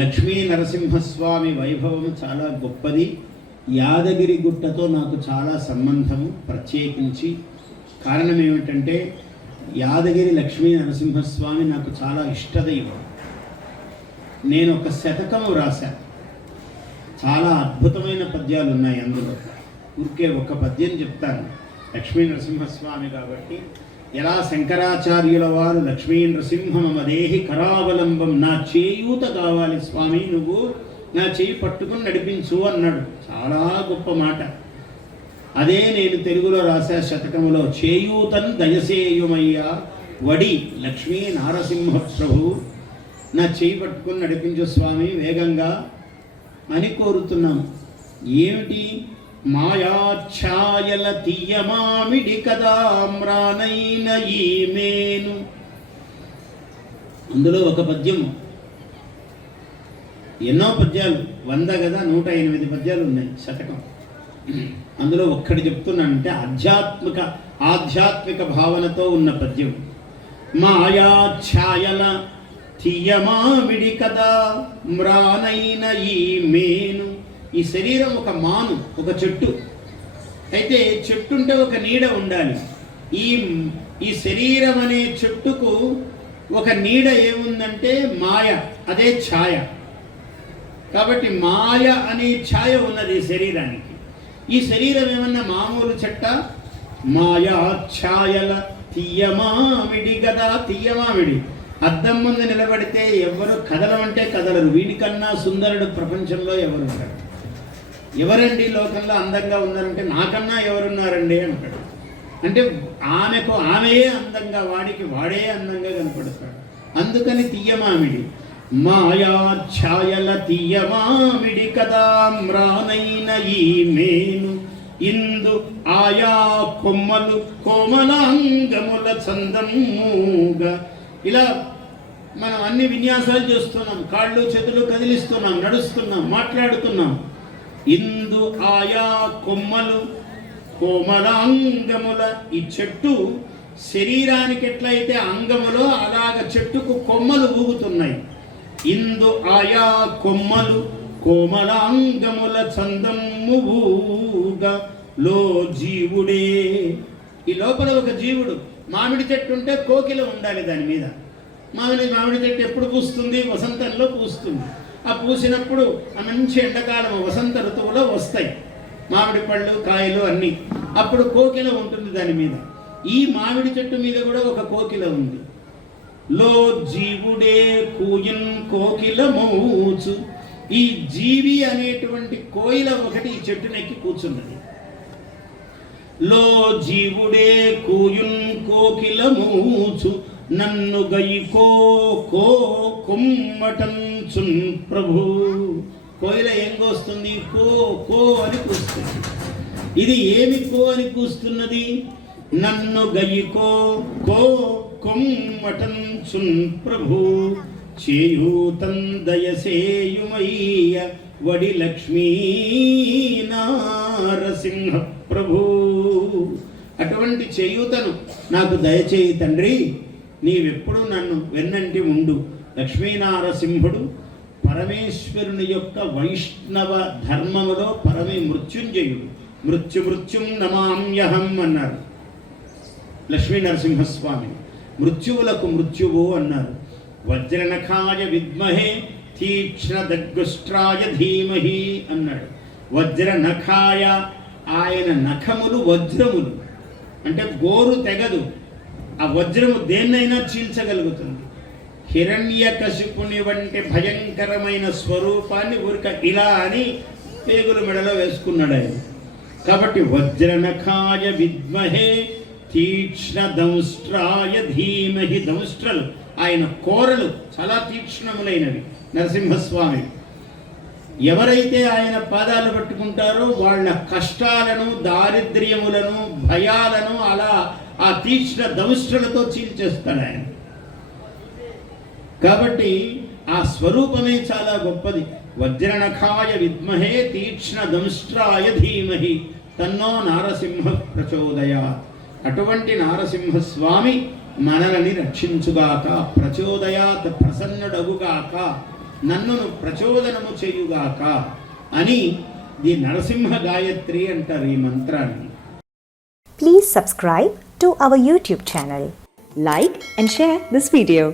లక్ష్మీ నరసింహస్వామి వైభవం చాలా గొప్పది. యాదగిరి గుట్టతో నాకు చాలా సంబంధము. ప్రత్యేకించి కారణం ఏమిటంటే యాదగిరి లక్ష్మీ నరసింహస్వామి నాకు చాలా ఇష్టదైవం. నేను ఒక శతకము రాశాను. చాలా అద్భుతమైన పద్యాలు ఉన్నాయి అందులో. ఊరికే ఒక పద్యం చెప్తాను. లక్ష్మీ నరసింహస్వామి కాబట్టి ఎలా శంకరాచార్యుల వారు లక్ష్మీ నరసింహమదేహి కరావలంబం, నా చేయూత కావాలి స్వామి, నువ్వు నా చేయి పట్టుకుని నడిపించు అన్నాడు. చాలా గొప్ప మాట. అదే నేను తెలుగులో రాసే శతకములో, చేయూతన్ దయసేయుమయ్యా వడి లక్ష్మీ నారసింహ ప్రభు, నా చేయి పట్టుకుని నడిపించు స్వామి వేగంగా అని కోరుతున్నాం. ఏమిటి? మాయాఛాయల తీయమామిడి కదా మ్రానైన ఈ మేను. అందులో ఒక పద్యము, ఎన్నో పద్యాలు 100 కదా, 108 పద్యాలు ఉన్నాయి శతకం. అందులో ఒక్కటి చెప్తున్నానంటే ఆధ్యాత్మిక భావనతో ఉన్న పద్యం. మాయాఛాయల తీయమామిడి కదా మ్రానైన ఈ మేను. ఈ శరీరం ఒక మాను, ఒక చెట్టు. అయితే చెట్టు ఉంటే ఒక నీడ ఉండాలి. ఈ శరీరం అనే చెట్టుకు ఒక నీడ ఏముందంటే మాయ, అదే ఛాయ. కాబట్టి మాయ అనే ఛాయ ఉన్నది ఈ శరీరానికి. ఈ శరీరం ఏమన్నా మామూలు చెట్ట? మాయా ఛాయల తీయమామిడి గదా. తీయమామిడి అద్దం ముందు నిలబడితే ఎవరు కదలమంటే కదలరు. వీడికన్నా సుందరుడు ప్రపంచంలో ఎవరు ఉంటారు? ఎవరండి లోకంలో అందంగా ఉన్నారంటే నాకన్నా ఎవరున్నారండి అంటాడు. అంటే ఆమెయే అందంగా, వాడికి వాడే అందంగా కనపడతాడు. అందుకని తీయమామిడి. మాయా ఛాయల తీయమామిడి కదా మ్రానైన ఈ మేను, ఇందు ఆయా కొమ్మలు కోమలాంగముల చందముగా. ఇలా మనం అన్ని విన్యాసాలు చేస్తున్నాం, కాళ్ళు చేతులు కదిలిస్తున్నాం, నడుస్తున్నాం, మాట్లాడుతున్నాం. ఇందు ఆయా కొమ్మలు కోమలాంగముల. ఈ చెట్టు శరీరానికి ఎట్లయితే అంగములో అలాగ చెట్టుకు కొమ్మలు ఊగుతున్నాయి. ఇందు ఆయా కొమ్మలు కోమలాంగముల చందము ఊగా లో జీవుడే. ఈ లోపల ఒక జీవుడు. మామిడి చెట్టు ఉంటే కోకిల ఉండాలి దాని మీద. మామిడి చెట్టు ఎప్పుడు పూస్తుంది? వసంతంలో పూస్తుంది. ఆ పూసినప్పుడు ఆ మంచి ఎండాకాలం వసంత ఋతువులో వస్తాయి మామిడి పళ్ళు, కాయలు అన్నీ. అప్పుడు కోకిల ఉంటుంది దాని మీద. ఈ మామిడి చెట్టు మీద కూడా ఒక కోకిల ఉంది. లో జీవుడే కూయన్ కోకిల మోచు. ఈ జీవి అనేటువంటి కోయిల ఒకటి ఈ చెట్టునెక్కి కూర్చున్నది. లో జీవుడే కూయున్ కోకిల మోచు, నన్ను గైకో కో కొమ్మటంచున్ ప్రభు. కోయిల ఏం కోస్తుంది? కో కో అని కూస్తుంది. ఇది ఏమి కో అని కూస్తున్నది? నన్ను గైకో కో కొమ్మటంచున్ ప్రభు, చేయూతం దయసేయుమయ్య వడి లక్ష్మీ నారసింహ ప్రభు. అటువంటి చేయూతను నాకు దయచేయి తండ్రి, నీవెప్పుడు నన్ను వెన్నంటి ఉండు. లక్ష్మీనారసింహుడు పరమేశ్వరుని యొక్క వైష్ణవ ధర్మములో మృత్యుంజయుడు. మృత్యుం నమామ్యహం అన్నారు లక్ష్మీ నరసింహస్వామి. మృత్యువులకు మృత్యువు అన్నారు. వజ్రనఖాయ విద్మహే తీక్ష్ణ దగ్గుష్ట్రాయ ధీమహి అన్నాడు. వజ్రనఖాయ, ఆయన నఖములు వజ్రములు. అంటే గోరు తెగదు. ఆ వజ్రము దేన్నైనా చీల్చగలుగుతుంది. హిరణ్యకశిపుని వంటి భయంకరమైన స్వరూపాన్ని ఊరిక ఇలా అని పేగుల మెడలో వేసుకున్నాడు ఆయన. కాబట్టి వజ్రనఖాయ విద్మహే తీక్ష్ణ దంష్ట్రాయ ధీమహి. దంష్ట్రలు ఆయన కోరలు చాలా తీక్ష్ణములైనవి నరసింహస్వామి. ఎవరైతే ఆయన పాదాలు పట్టుకుంటారో వాళ్ళ కష్టాలను, దారిద్ర్యములను, భయాలను అలా ఆ తీక్ష్ణ దంష్ట్రలతో చీల్చేస్తాడు ఆయన. కాబట్టి ఆ స్వరూపమే చాలా గొప్పది. వజ్రనఖాయ విద్మహే తీక్ష్ణ దంష్ట్రాయ ధీమహి తన్నో నారసింహ ప్రచోదయాత్. అటువంటి నారసింహస్వామి మనల్ని రక్షించుగాక, ప్రచోదయాత్ ప్రసన్నుడగుగాక నన్ను ప్రచోదనము చేయుగాక అని ది నరసింహ గాయత్రి అంటారు ఈ మంత్రాన్ని. Please subscribe to our YouTube channel. Like and share this video.